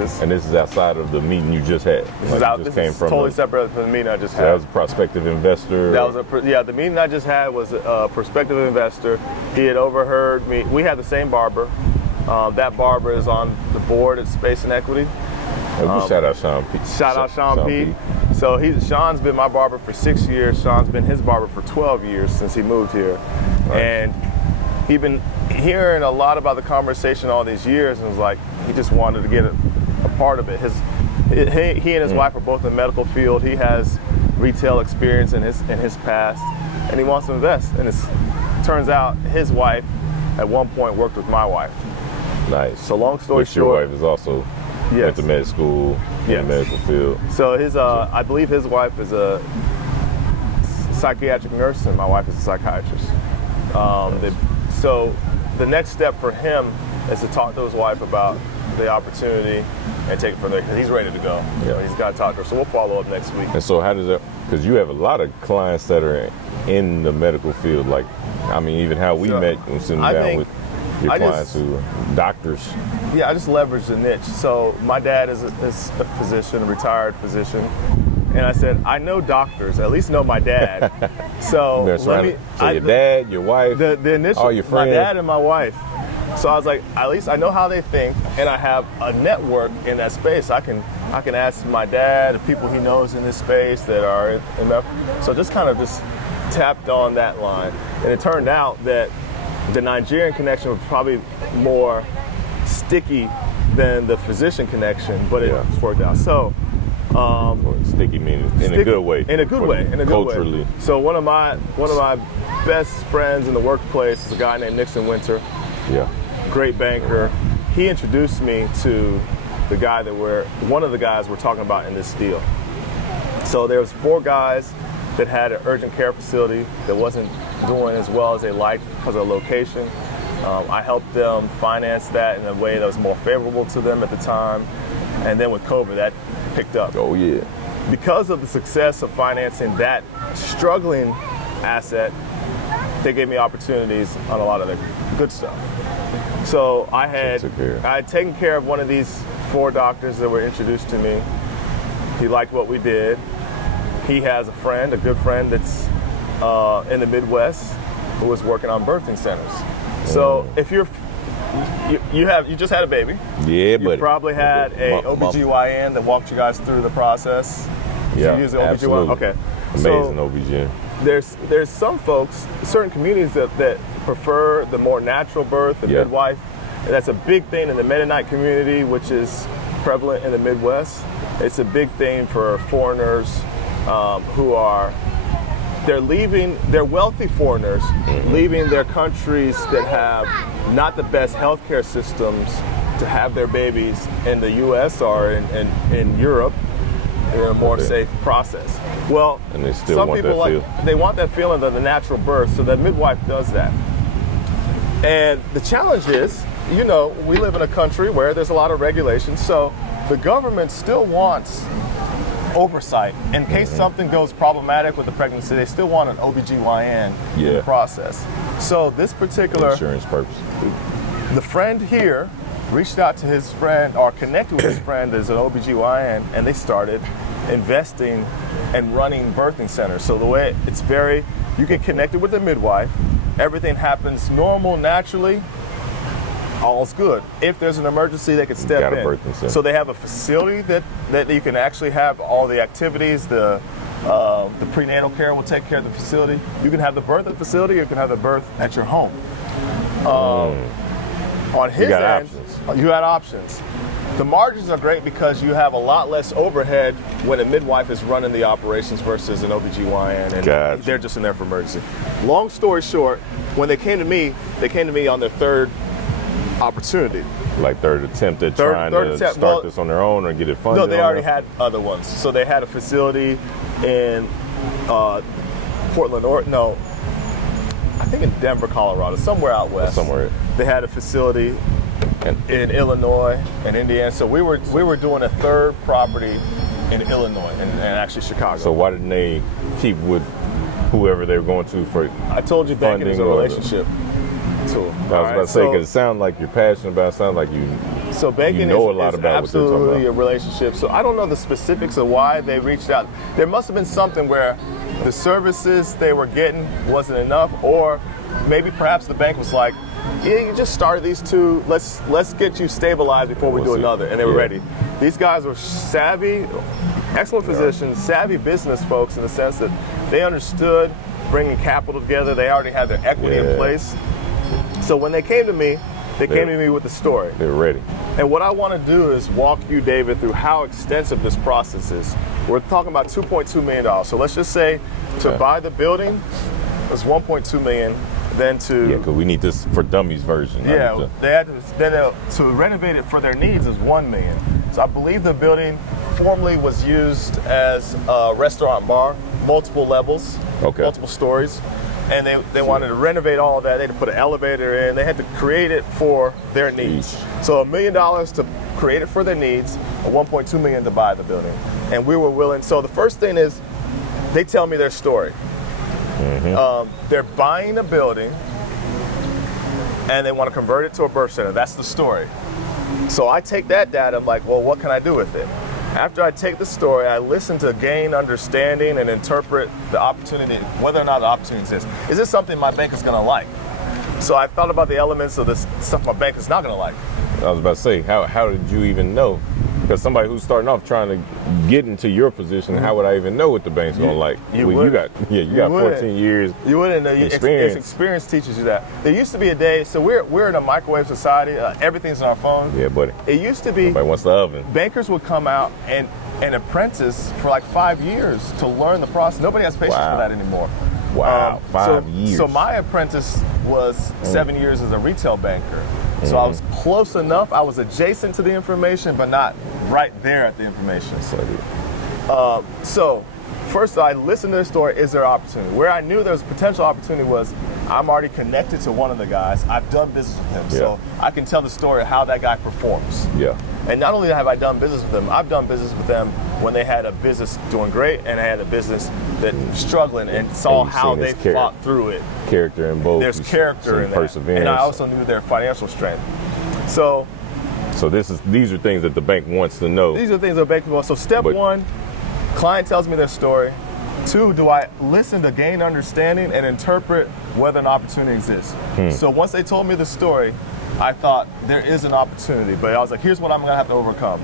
businesses. And this is outside of the meeting you just had. This is totally separate from the meeting I just had. That was a prospective investor. The meeting I just had was a prospective investor. He had overheard me. We had the same barber. That barber is on the board at Space&Equity. Shout out Sean P. Shout out Sean P. So Sean's been my barber for 6 years. Sean's been his barber for 12 years since he moved here. Right. And he'd been hearing a lot about the conversation all these years, and was like, he just wanted to get a part of it. He and his wife are both in the medical field. He has retail experience in his past, and he wants to invest. And it turns out his wife at one point worked with my wife. Nice. So long story short, your wife is also went to med school in the medical field. So I believe his wife is a psychiatric nurse, and my wife is a psychiatrist. So the next step for him is to talk to his wife about the opportunity and take it from there, because he's ready to go. Yeah. He's got to talk to her. So we'll follow up next week. And so how does that, because you have a lot of clients that are in the medical field, like, I mean, even how we met when sitting down with your clients who are doctors. Yeah, I just leveraged the niche. So my dad is a physician, a retired physician. And I said, I know doctors, at least know my dad. So your dad, your wife, the initial, all your friends. My dad and my wife. So I was like, at least I know how they think, and I have a network in that space. I can ask my dad, the people he knows in this space that are in that. So just kind of just tapped on that line. And it turned out that the Nigerian connection was probably more sticky than the physician connection, but it's worked out. So sticky meaning in a good way. In a good way. Culturally. So one of my best friends in the workplace is a guy named Nixon Winter. Yeah. Great banker. He introduced me to the guy one of the guys we're talking about in this deal. So there was 4 guys that had an urgent care facility that wasn't doing as well as they liked because of the location. I helped them finance that in a way that was more favorable to them at the time. And then with COVID, that picked up. Oh, yeah. Because of the success of financing that struggling asset, they gave me opportunities on a lot of the good stuff. So I had taken care of one of these 4 doctors that were introduced to me. He liked what we did. He has a good friend that's in the Midwest who was working on birthing centers. So if you just had a baby. Yeah, you probably had a OBGYN that walked you guys through the process. Yeah, you use the absolutely. OBGYN? Okay. Amazing OBGYN. There's some folks, certain communities that prefer the more natural birth, the midwife. And that's a big thing in the Mennonite community, which is prevalent in the Midwest. It's a big thing for foreigners they're wealthy foreigners leaving their countries that have not the best healthcare systems to have their babies in the U.S. or in Europe in a more safe process. Well, and they still some people they want that feeling of the natural birth, so that midwife does that. And the challenge is, we live in a country where there's a lot of regulations, so the government still wants oversight. In case something goes problematic with the pregnancy, they still want an OBGYN in the process. So this particular insurance purpose. The friend here reached out to his friend, or connected with his friend as an OBGYN, and they started investing and running birthing centers. So the way you get connected with the midwife, everything happens normal, naturally, all's good. If there's an emergency, they can step in. So they have a facility that you can actually have all the activities. The prenatal care will take care of the facility. You can have the birth at the facility, you can have the birth at your home. On his end, you had options. The margins are great because you have a lot less overhead when a midwife is running the operations versus an OBGYN, and they're just in there for emergency. Long story short, when they came to me on their 3rd opportunity. Like 3rd attempt at trying to start this on their own or get it funded? No, they already had other ones. So they had a facility in Portland, I think in Denver, Colorado, somewhere out west. Somewhere. They had a facility in Illinois and Indiana. So we were doing a 3rd property in Illinois and actually Chicago. So why didn't they keep with whoever they were going to for I told you banking is a relationship tool. I was about to say, because it sounds like you're passionate about it, sounds like you So banking is absolutely a relationship. So I don't know the specifics of why they reached out. There must have been something where the services they were getting wasn't enough, or maybe perhaps the bank was like, yeah, you just started these two. Let's get you stabilized before we do another. And they were ready. These guys were savvy, excellent physicians, savvy business folks in the sense that they understood bringing capital together. They already had their equity in place. So when they came to me, they came to me with the story. They're ready. And what I want to do is walk you, David, through how extensive this process is. We're talking about $2.2 million. So let's just say to buy the building was $1.2 million. Then because we need this for dummies version. They had to renovate it for their needs is $1 million. So I believe the building formerly was used as a restaurant bar, multiple levels, multiple stories. And they wanted to renovate all of that. They had to put an elevator in. They had to create it for their needs. So $1 million to create it for their needs, and $1.2 million to buy the building. And we were willing. So the first thing is they tell me their story. They're buying a building and they want to convert it to a birth center. That's the story. So I take that data, I'm like, well, what can I do with it? After I take the story, I listen to gain understanding and interpret the opportunity, whether or not the opportunity exists. Is this something my bank is going to like? So I thought about the elements of this stuff my bank is not going to like. I was about to say, how did you even know? Because somebody who's starting off trying to get into your position, how would I even know what the bank's going to like? You got 14 years. You wouldn't know. Experience teaches you that. There used to be a day, so we're in a microwave society. Everything's on our phone. Yeah, buddy. It used to be. Nobody wants the oven. Bankers would come out and apprentice for like 5 years to learn the process. Nobody has patience for that anymore. Wow, 5 years. So my apprentice was 7 years as a retail banker. So I was close enough. I was adjacent to the information, but not right there at the information. So first I listened to their story. Is there opportunity? Where I knew there was potential opportunity was I'm already connected to one of the guys. I've done business with him. So I can tell the story of how that guy performs. And not only have I done business with them, I've done business with them when they had a business doing great and I had a business that was struggling and saw how they fought through it. Character in both. There's character in that. Perseverance. And I also knew their financial strength. So these are things that the bank wants to know. These are things that the bank wants. So step one, client tells me their story. 2, do I listen to gain understanding and interpret whether an opportunity exists? So once they told me the story, I thought there is an opportunity, but I was like, here's what I'm gonna have to overcome.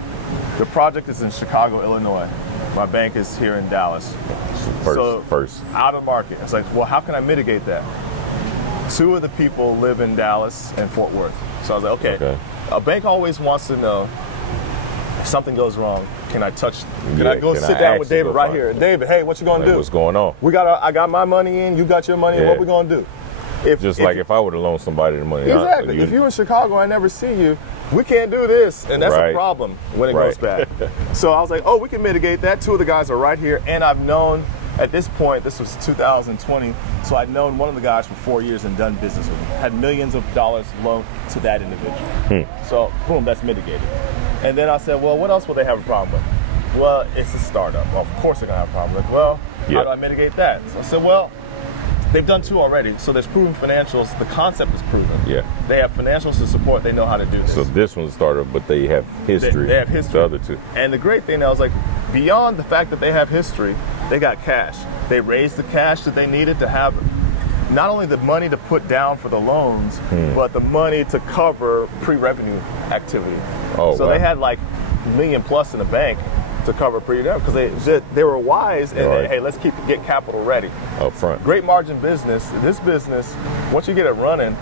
The project is in Chicago, Illinois. My bank is here in Dallas. First. Out of market. It's like, well, how can I mitigate that? 2 of the people live in Dallas and Fort Worth. So I was like, okay. A bank always wants to know if something goes wrong, can I go sit down with David right here? David, hey, what you gonna do? What's going on? I got my money in, you got your money in, what we gonna do? If I would have loaned somebody the money. Exactly. If you're in Chicago, I never see you, we can't do this. And that's a problem when it goes bad. So I was like, we can mitigate that. 2 of the guys are right here. And I've known, at this point, this was 2020, so I'd known one of the guys for 4 years and done business with him. Had millions of dollars loaned to that individual. So, boom, that's mitigated. And then I said, well, what else will they have a problem with? Well, it's a startup. Well, of course they're going to have a problem. Like, well, how do I mitigate that? So I said, well, they've done 2 already, so there's proven financials. The concept is proven. They have financials to support. They know how to do this. So this one's a startup, but they have history. They have history. The other 2. And the great thing, I was like, beyond the fact that they have history, they got cash. They raised the cash that they needed to have not only the money to put down for the loans, but the money to cover pre-revenue activity. They had like $1 million plus in the bank to cover pre-revenue because they were wise and hey, let's get capital ready up front. Great margin business. This business, once you get it running,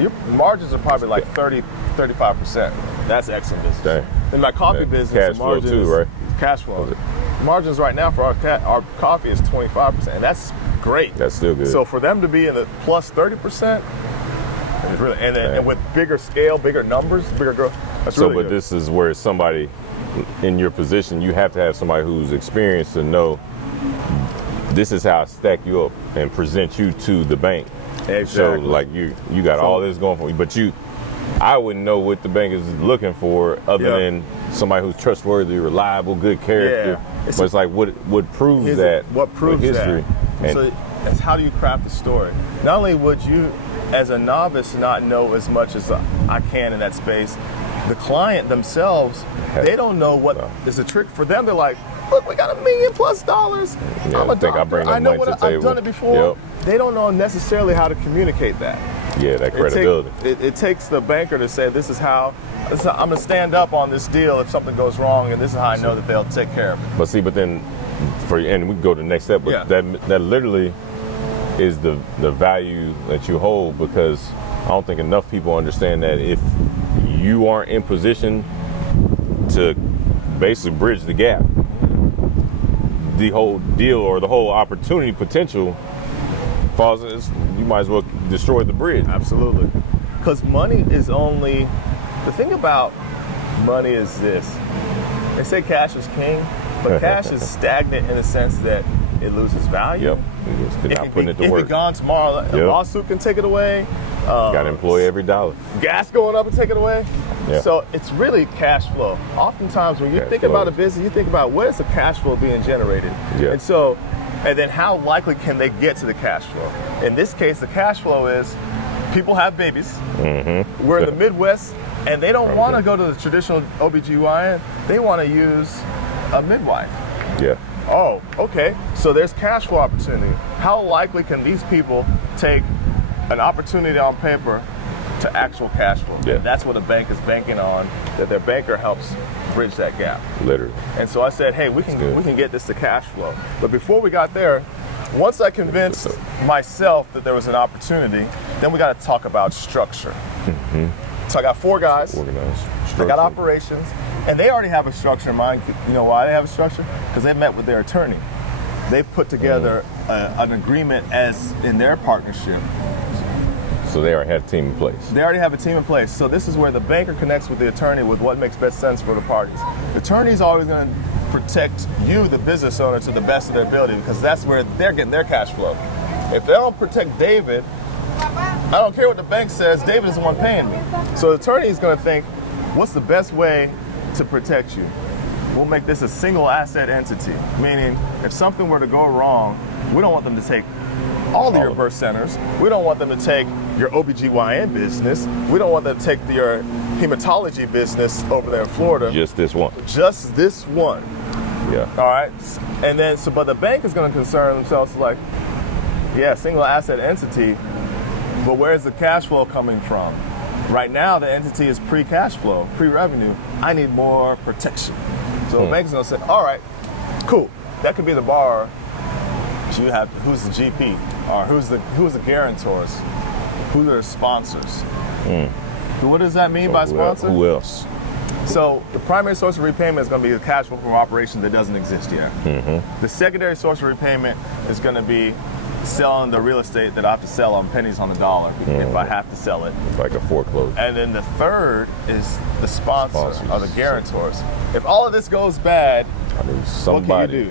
your margins are probably like 30-35%. That's excellent business. Dang. In my coffee business, cash the margins, flow too, right? Cash flow. Margins right now for our coffee is 25%, and that's great. That's still good. So for them to be in the plus 30%, it's really, and with bigger scale, bigger numbers, bigger growth, that's really good. This is where somebody in your position, you have to have somebody who's experienced to know this is how I stack you up and present you to the bank. Exactly. So like you got all this going for you, but I wouldn't know what the bank is looking for other than somebody who's trustworthy, reliable, good character. But it's like what proves that? What proves history? That? So that's how do you craft the story? Not only would you, as a novice, not know as much as I can in that space, The client themselves, they don't know what is a trick for them. They're like, look, we got $1 million+ Yeah, I'm a doctor. I know what I've done it before. Yep. They don't know necessarily how to communicate that. Yeah, that credibility. It takes the banker to say, this is how I'm going to stand up on this deal if something goes wrong, and this is how I know that they'll take care of it. But then, and we can go to the next step, but that literally is the value that you hold, because I don't think enough people understand that if you aren't in position to basically bridge the gap, the whole deal or the whole opportunity potential falls, you might as well destroy the bridge. Absolutely. Because money is only, the thing about money is this. They say cash is king, but cash is stagnant in the sense that it loses value. Yep. If it's gone tomorrow, a lawsuit can take it away. Got to employ every dollar. Gas going up and take it away. Yeah. So it's really cash flow. Oftentimes when you think about a business, you think about what is the cash flow being generated. Yeah. And then how likely can they get to the cash flow? In this case, the cash flow is people have babies. Mm-hmm. We're in the Midwest, and they don't want to go to the traditional OBGYN. They want to use a midwife. Yeah. Oh, okay. So there's cash flow opportunity. How likely can these people take an opportunity on paper to actual cash flow? Yeah. That's what a bank is banking on, that their banker helps bridge that gap. Literally. And so I said, hey, we can get this to cash flow. But before we got there, once I convinced myself that there was an opportunity, then we got to talk about structure. Mm-hmm. So I got 4 guys. Organized. They got operations, and they already have a structure in mind. You know why they have a structure? Because they met with their attorney. They've put together an agreement as in their partnership. So they already have a team in place. They already have a team in place. So this is where the banker connects with the attorney with what makes best sense for the parties. The attorney is always going to protect you, the business owner, to the best of their ability, because that's where they're getting their cash flow. If they don't protect David, I don't care what the bank says, David is the one paying me. So the attorney is going to think, what's the best way to protect you? We'll make this a single asset entity, meaning if something were to go wrong, we don't want them to take all of your birth centers. We don't want them to take your OBGYN business. We don't want them to take your hematology business over there in Florida. Just this one. Just this one. Yeah. All right. And then, but the bank is going to concern themselves like, yeah, single asset entity, but where's the cash flow coming from? Right now, the entity is pre-cash flow, pre-revenue. I need more protection. So the bank's going to say, all right, cool. That could be the borrower. You have who's the GP, or who's the guarantors, who are the sponsors. What does that mean by sponsor? Who else? So the primary source of repayment is going to be the cash flow from operations that doesn't exist yet. Mm-hmm. The secondary source of repayment is going to be selling the real estate that I have to sell on pennies on the dollar if I have to sell it. Like a foreclosure. And then the third is the sponsors or the guarantors. If all of this goes bad, what can you do?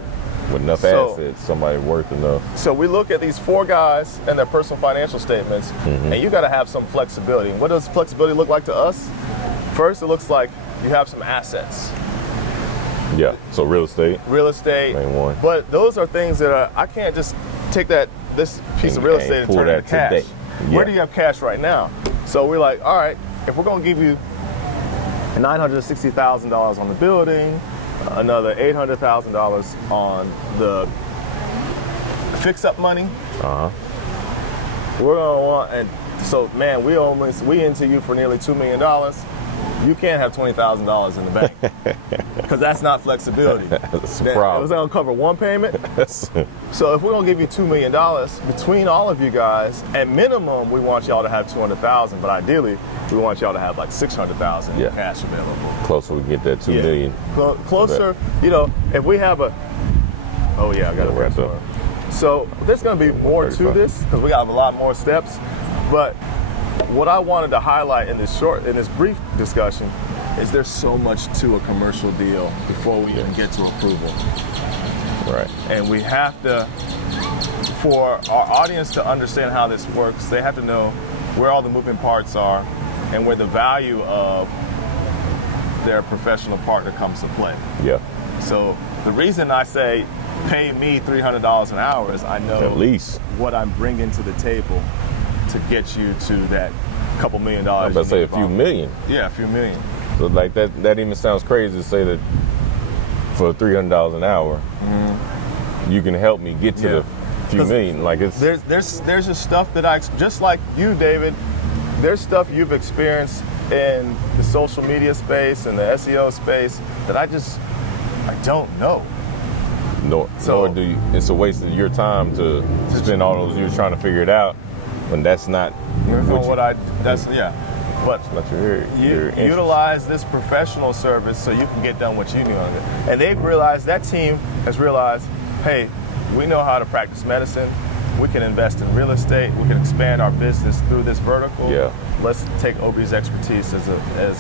With enough assets, somebody worth enough. So we look at these 4 guys and their personal financial statements, and you got to have some flexibility. What does flexibility look like to us? First, it looks like you have some assets. Yeah, so real estate. Real estate. Main one. But those are things that I can't just take this piece of real estate and turn it into cash. Yeah. Where do you have cash right now? So we're like, all right, if we're going to give you $960,000 on the building, another $800,000 on the fix-up money. We're gonna want, and so man, we into you for nearly $2 million. You can't have $20,000 in the bank because that's not flexibility. That's a problem. It was gonna cover one payment. So if we're gonna give you $2 million between all of you guys, at minimum we want y'all to have $200,000, but ideally we want y'all to have like $600,000 in cash available. Closer we get that $2 million. Closer, if we have a, I got to wrap up. So there's going to be more to this because we got a lot more steps. But what I wanted to highlight in this brief discussion is there's so much to a commercial deal before we even get to approval. Right. And we have to, for our audience to understand how this works, they have to know where all the moving parts are and where the value of their professional partner comes to play. Yeah. So the reason I say pay me $300 an hour is I know at least what I'm bringing to the table to get you to that couple $1 million. I was about to say a few million. Yeah, a few million. So like that even sounds crazy to say that for $300 an hour, you can help me get to the few million. Like it's there's just stuff that just like you, David. There's stuff you've experienced in the social media space and the SEO space that I don't know. Nor do you. It's a waste of your time to spend all those years trying to figure it out when that's not But you utilize this professional service so you can get done what you need on it. And that team has realized, hey, we know how to practice medicine. We can invest in real estate. We can expand our business through this vertical. Yeah. Let's take Obi's expertise as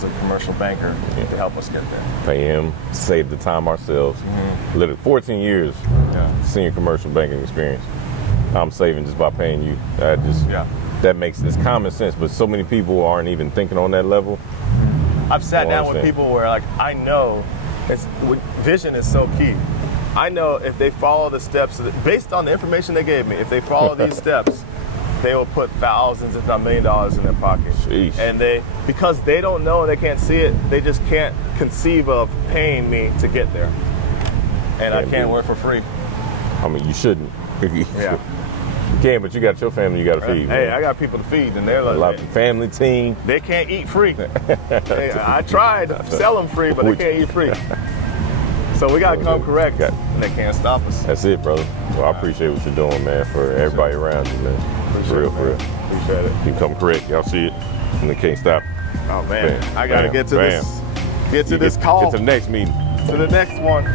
a commercial banker to help us get there. Pay him, save the time ourselves. Literally 14 years senior commercial banking experience. I'm saving just by paying you. That makes it's common sense, but so many people aren't even thinking on that level. I've sat down with people where I know vision is so key. I know if they follow the steps, based on the information they gave me, if they follow these steps, they will put thousands, if not $1 million in their pocket. Sheesh. And because they don't know and they can't see it, they just can't conceive of paying me to get there. And I can't work for free. I mean, you shouldn't. Yeah. You can, but you got your family you got to feed. Hey, man. I got people to feed, and they're like, a lot of family, team. They can't eat free. I tried to sell them free, but they can't eat free. So we got to come correct, and they can't stop us. That's it, brother. Well, I appreciate what you're doing, man, for everybody around you, man. For real. Appreciate it. You come correct. Y'all see it, and they can't stop. Oh, man. I got to get to this call. Get to the next meeting. To the next one.